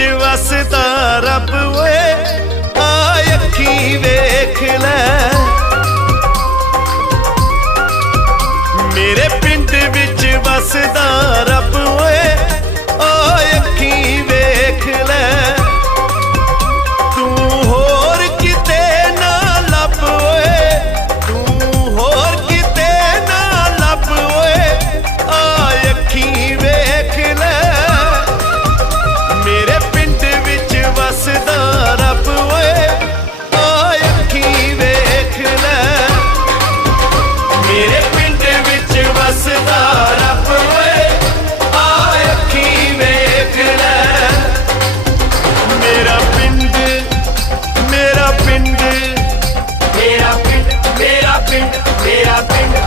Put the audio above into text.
ਵਿੱਚ ਵਸਦਾ ਰੱਬ ਓਏ ਆ ਅੱਖੀ ਵੇਖ ਲੈ। ਮੇਰੇ ਪਿੰਡ ਵਿੱਚ ਵਸਦਾ ਪਿੰਡ ਮੇਰਾ ਪਿੰਡ